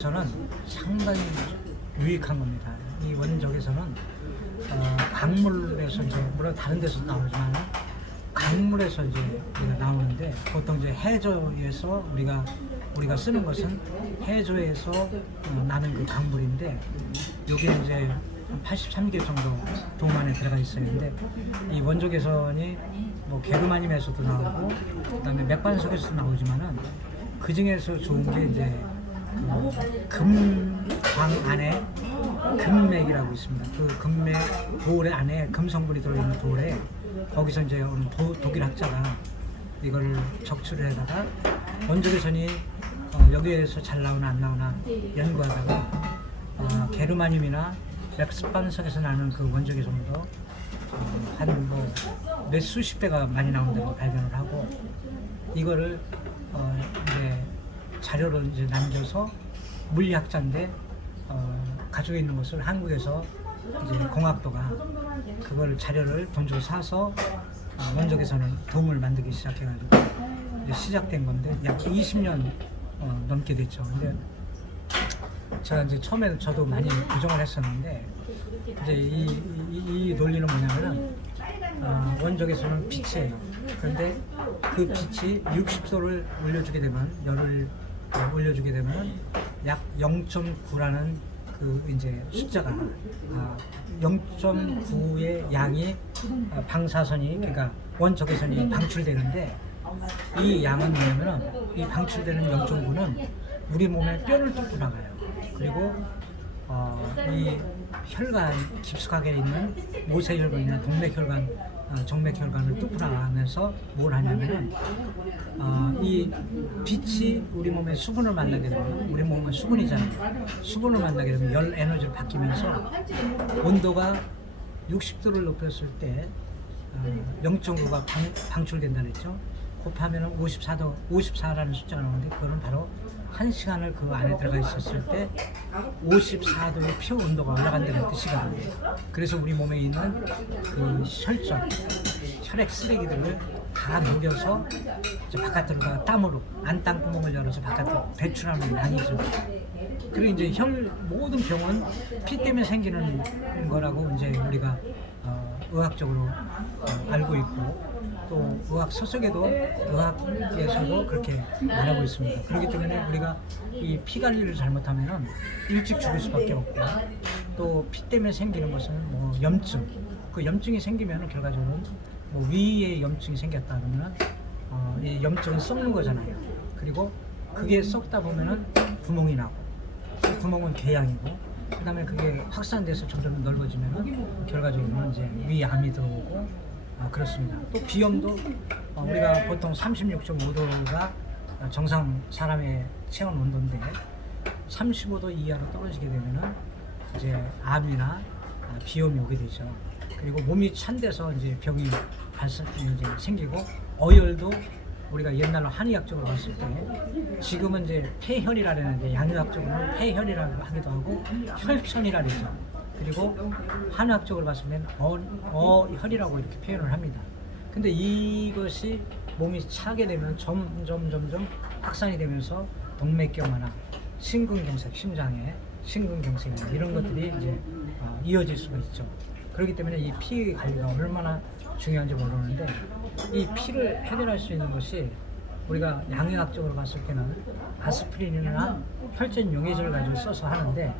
저는 상당히 유익한 겁니다. 이 원적에서는 강물에서 이제 물론 다른 데서 나오지만 강물에서 이제 우리가 나오는데 보통 이제 해저에서 우리가 쓰는 것은 해저에서 나는 그 강물인데 여기 이제 83개 정도 동안에 들어가 있어요. 근데 이 원적외선이 뭐 게르마늄에서도 나오고 그다음에 맥반석에서도 나오지만은 그 중에서 좋은 게 이제 금광 안에 금맥이라고 있습니다. 그 금맥 돌의 안에 금성분이 들어있는 돌에 거기서 이제 어느 독일 학자가 이걸 적출을 해다가 원적외선이 여기에서 잘 나오나 안 나오나 연구하다가 게르마늄이나 맥반석에서 나는 그 원적외선도 한 몇 수십 배가 많이 나온다고 발견을 하고 이거를 이제 자료로 이제 남겨서 물리학자인데 가지고 있는 것을 한국에서 이제 공학도가 그걸 자료를 돈 주고 사서 원적외선은 돔을 만들기 시작해가지고 이제 시작된 건데 약 20년 넘게 됐죠. 근데 제가 이제 처음에는 저도 많이 부정을 했었는데 이제 이 논리는 뭐냐면은 원적외선은 빛이에요. 그런데 그 빛이 60도를 올려주게 되면 열을 올려주게 되면 약 0.9라는 그 이제 숫자가 0.9의 양이 방사선이 그러니까 원적외선이 방출되는데 이 양은 뭐냐면은 이 방출되는 0.9는 우리 몸의 뼈를 뚫고 나가요. 그리고 이 혈관 깊숙하게 있는 모세혈관이나 동맥혈관, 정맥혈관을 뚫고 나가면서 뭘 하냐면은 이 빛이 우리 몸에 수분을 만나게 되면 우리 몸은 수분이잖아요. 수분을 만나게 되면 열 에너지를 바뀌면서 온도가 60도를 높였을 때 0.9가 방출된다 그랬죠. 곱하면 54도, 54라는 숫자가 나오는데 그거는 바로 1시간을 그 안에 들어가 있었을 때 54도의 표 온도가 올라간다는 뜻이거든요. 그래서 우리 몸에 있는 그 혈전, 혈액 쓰레기들을 다 녹여서 바깥으로 땀으로 안땀구멍을 열어서 바깥으로 배출하는 양이죠. 그리고 이제 모든 병은 피 때문에 생기는 거라고 이제 우리가 의학적으로 알고 있고 또 의학 서적에도 의학에서도 그렇게 말하고 있습니다. 그렇기 때문에 우리가 이 피 관리를 잘못하면 일찍 죽을 수밖에 없고 또 피 때문에 생기는 것은 뭐 염증, 그 염증이 생기면 결과적으로 뭐 위에 염증이 생겼다 그러면 이 염증은 썩는 거잖아요. 그리고 그게 썩다 보면은 구멍이 나고 그 구멍은 궤양이고 그다음에 그게 확산돼서 점점 넓어지면은 결과적으로는 이제 위암이 들어오고 그렇습니다. 또 비염도 우리가 보통 36.5도가 정상 사람의 체온 온도인데 35도 이하로 떨어지게 되면은 이제 암이나 비염이 오게 되죠. 그리고 몸이 찬 데서 이제 병이 이제 생기고 어열도 우리가 옛날로 한의학적으로 봤을 때 지금은 이제 폐혈이라는데 양의학적으로는 폐혈이라고 하기도 하고 혈천이라 그러죠. 그리고 한의학적으로 봤을 때는 어혈이라고 이렇게 표현을 합니다. 근데 이것이 몸이 차게 되면 점점 확산이 되면서 동맥경화나 심근경색, 심장에 심근경색이나 이런 것들이 이제 이어질 수가 있죠. 그렇기 때문에 이 피 관리가 얼마나 중요한지 모르는데 이 피를 해결할 수 있는 것이 우리가 양의학적으로 봤을 때는 아스피린이나 혈전 용해제를 가지고 써서 하는데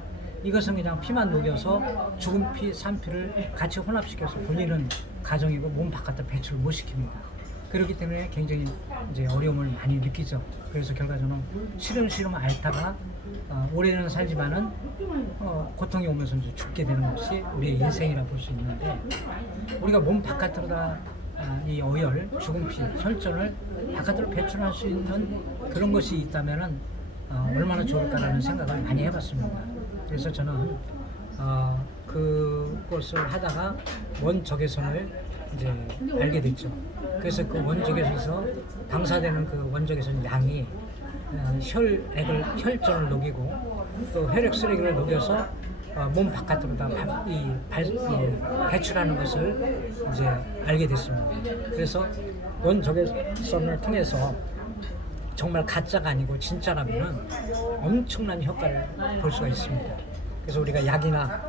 이것은 그냥 피만 녹여서 죽은 피, 산피를 같이 혼합시켜서 돌리는 과정이고 몸 바깥에 배출을 못 시킵니다. 그렇기 때문에 굉장히 이제 어려움을 많이 느끼죠. 그래서 결과적으로 시름시름 앓다가 올해는 살지만은 고통이 오면서 이제 죽게 되는 것이 우리의 인생이라 볼 수 있는데 우리가 몸 바깥으로다 이 어혈, 죽은 피, 혈전을 바깥으로 배출할 수 있는 그런 것이 있다면은 얼마나 좋을까라는 생각을 많이 해봤습니다. 그래서 저는 그것을 하다가 원적외선을 이제 알게 됐죠. 그래서 그 원적외선에서 방사되는 그 원적외선 양이 혈전을 녹이고 또 혈액 쓰레기를 녹여서 몸 바깥으로 다 배출하는 것을 이제 알게 됐습니다. 그래서 원적외선을 통해서 정말 가짜가 아니고 진짜라면 엄청난 효과를 볼 수가 있습니다. 그래서 우리가 약이나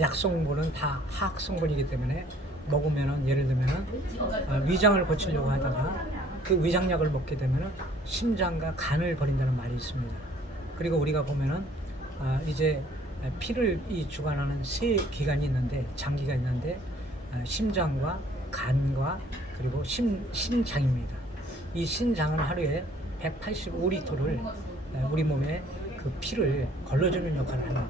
약성분은 다 화학성분이기 때문에 먹으면은 예를 들면은 위장을 고치려고 하다가 그 위장약을 먹게 되면은 심장과 간을 버린다는 말이 있습니다. 그리고 우리가 보면은 이제 피를 주관하는 세 기관이 있는데 장기가 있는데 심장과 간과 그리고 신장입니다. 이 신장은 하루에 185리터를 우리 몸에 그 피를 걸러주는 역할을 합니다.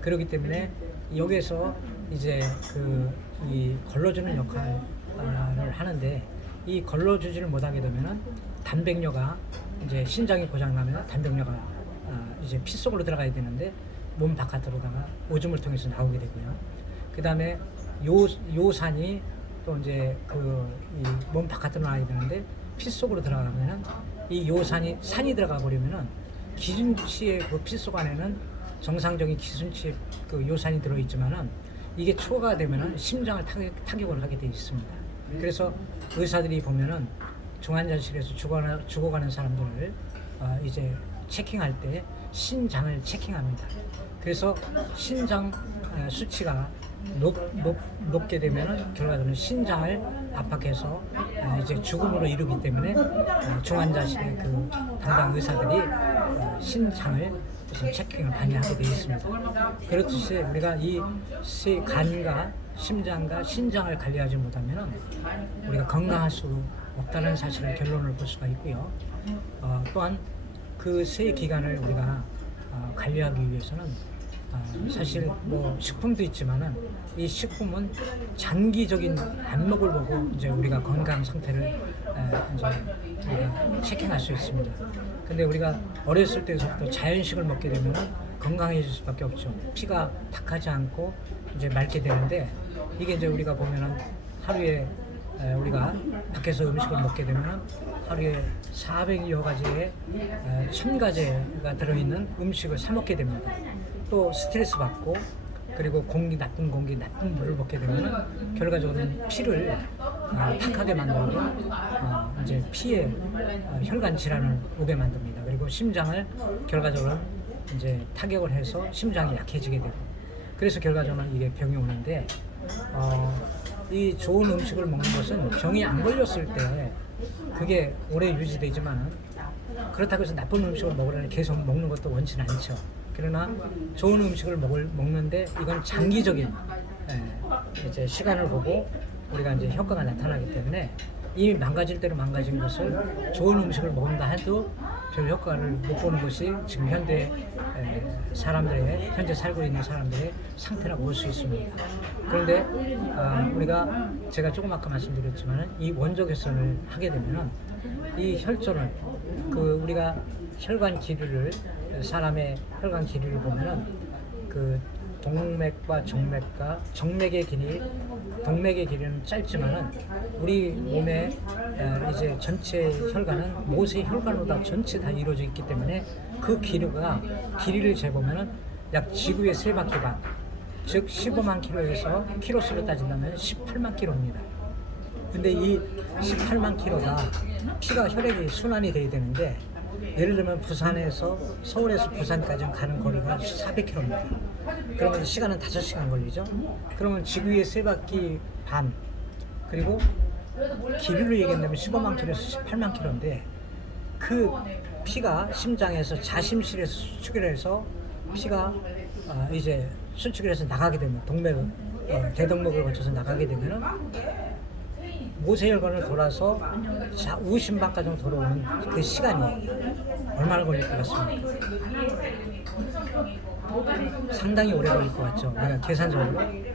그렇기 때문에 여기에서 이제 이 걸러주는 역할을 하는데 이 걸러주지를 못하게 되면은 단백뇨가 이제 신장이 고장나면 단백뇨가 이제 피 속으로 들어가야 되는데 몸 바깥으로다가 오줌을 통해서 나오게 되고요. 그 다음에 요산이 또 이제 이 몸 바깥으로 나와야 되는데 피 속으로 들어가면은 이 요산이 산이 들어가 버리면은 기준치의 그 피 속 안에는 정상적인 기준치의 그 요산이 들어있지만은 이게 초과가 되면은 심장을 타격을 하게 되어 있습니다. 그래서 의사들이 보면은 중환자실에서 죽어가는 사람들을 이제 체킹할 때 신장을 체킹합니다. 그래서 신장 수치가 높게 되면은 결과적으로 신장을 압박해서 이제 죽음으로 이르기 때문에 중환자실의 그 담당 의사들이 신장을 체킹을 많이 하게 되어 있습니다. 그렇듯이 우리가 이 간과 심장과 신장을 관리하지 못하면 우리가 건강할 수 없다는 사실을 결론을 볼 수가 있고요. 또한 그 세 기관을 우리가 관리하기 위해서는 사실 뭐 식품도 있지만은 이 식품은 장기적인 안목을 보고 이제 우리가 건강 상태를 이제 우리가 체킹할 수 있습니다. 근데 우리가 어렸을 때부터 자연식을 먹게 되면 건강해질 수밖에 없죠. 피가 탁하지 않고 이제 맑게 되는데 이게 이제 우리가 보면은 하루에 우리가 밖에서 음식을 먹게 되면 하루에 400여 가지의 첨가제가 들어있는 음식을 사 먹게 됩니다. 또 스트레스 받고 그리고 나쁜 공기, 나쁜 물을 먹게 되면 결과적으로는 피를 탁하게 만들고 이제 피에 혈관 질환을 오게 만듭니다. 그리고 심장을 결과적으로 이제 타격을 해서 심장이 약해지게 되고 그래서 결과적으로 이게 병이 오는데 이 좋은 음식을 먹는 것은 병이 안 걸렸을 때 그게 오래 유지되지만 그렇다고 해서 나쁜 음식을 먹으려면 계속 먹는 것도 원치는 않죠. 그러나 좋은 음식을 먹는데 이건 장기적인 이제 시간을 보고 우리가 이제 효과가 나타나기 때문에 이미 망가질 대로 망가진 것을 좋은 음식을 먹는다 해도 별 효과를 못 보는 것이 지금 현재 살고 있는 사람들의 상태라고 볼 수 있습니다. 그런데 우리가 제가 조금 아까 말씀드렸지만 이 원적 개선을 하게 되면 이 혈전을 우리가 혈관 길이를 사람의 혈관 길이를 보면은 그 동맥과 정맥의 길이, 동맥의 길이는 짧지만은 우리 몸의 이제 전체 혈관은 모세 혈관보다 전체 다 이루어져 있기 때문에 그 길이를 재보면은 약 지구의 3바퀴 반, 즉 15만 킬로에서 킬로수로 따진다면 18만 킬로입니다. 근데 이 18만 킬로가 피가 혈액이 순환이 돼야 되는데 예를 들면 서울에서 부산까지 가는 거리가 400km입니다. 그러면 시간은 5시간 걸리죠. 그러면 지구의 3바퀴 반 그리고 길이로 얘기한다면 15만 킬로에서 18만 킬로인데 그 피가 심장에서 자심실에서 수축을 해서 피가 이제 수축을 해서 나가게 되면 대동맥을 거쳐서 나가게 되면은 모세혈관을 돌아서 우심방까지 돌아오는 그 시간이 얼마나 걸릴 것 같습니까? 상당히 오래 걸릴 것 같죠. 우리가 계산적으로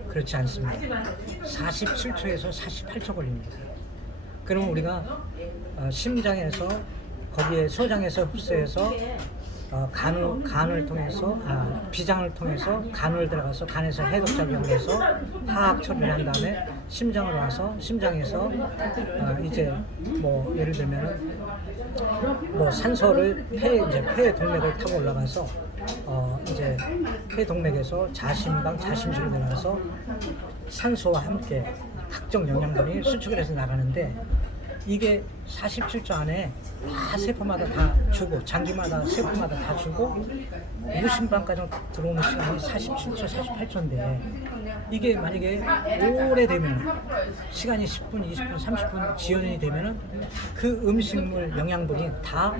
그렇지 않습니다. 47초에서 48초 걸립니다. 그러면 우리가 심장에서 거기에 소장에서 흡수해서 간을 통해서 비장을 통해서 간을 들어가서 간에서 해독작용을 해서 화학 처리를 한 다음에 심장으로 와서 심장에서 이제 뭐 예를 들면은 뭐 산소를 폐 동맥을 타고 올라가서 이제 폐 동맥에서 자심실로 내려가서 산소와 함께 각종 영양분이 수축을 해서 나가는데 이게 47조 안에 다 세포마다 다 주고 장기마다 세포마다 다 주고 무심방까지 들어오는 시간이 47조, 48조인데 이게 만약에 오래되면 시간이 10분, 20분, 30분 지연이 되면은 그 음식물 영양분이 다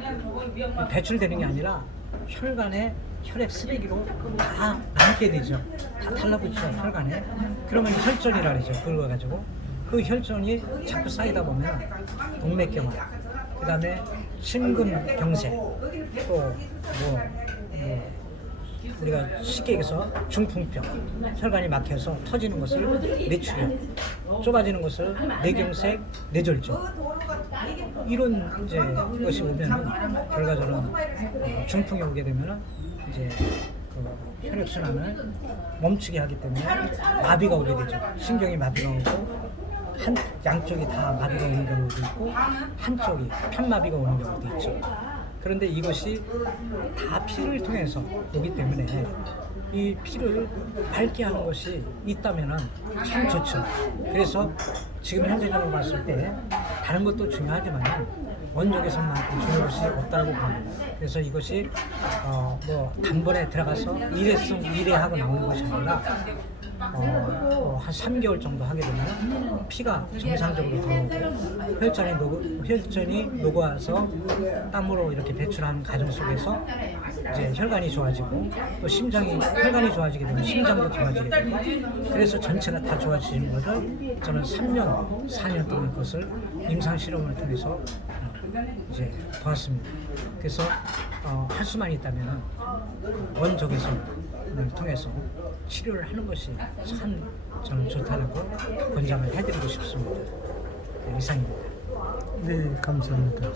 배출되는 게 아니라 혈관에 혈액 쓰레기로 다 남게 되죠. 다 달라붙죠, 혈관에. 그러면 혈전이라 그러죠. 그걸 가지고 그 혈전이 자꾸 쌓이다 보면 동맥경화, 그 다음에 심근경색, 또 우리가 쉽게 얘기해서 중풍병, 혈관이 막혀서 터지는 것을 뇌출혈, 좁아지는 것을 뇌경색, 뇌졸중, 이런 이제 것이 오면은 결과적으로 중풍이 오게 되면은 이제 그 혈액순환을 멈추게 하기 때문에 마비가 오게 되죠. 신경이 마비가 오고 양쪽이 다 마비가 오는 경우도 있고 한쪽이 편마비가 오는 경우도 있죠. 그런데 이것이 다 피를 통해서 오기 때문에 이 피를 밝게 하는 것이 있다면은 참 좋죠. 그래서 지금 현재적으로 봤을 때 다른 것도 중요하지만 원조 개선만큼 좋은 것이 없다고 봅니다. 그래서 이것이 뭐 단번에 들어가서 일회하고 나오는 것이 아니라 한 3개월 정도 하게 되면 피가 정상적으로 들어오고 혈전이 녹아서 땀으로 이렇게 배출하는 과정 속에서 이제 혈관이 좋아지고 또 혈관이 좋아지게 되면 심장도 좋아지게 되고 그래서 전체가 다 좋아지는 것을 저는 3년, 4년 동안 그것을 임상 실험을 통해서 이제 보았습니다. 그래서 할 수만 있다면 원조 개선을 통해서 치료를 하는 것이 참 저는 좋다라고 권장을 해드리고 싶습니다. 네, 이상입니다. 네, 감사합니다.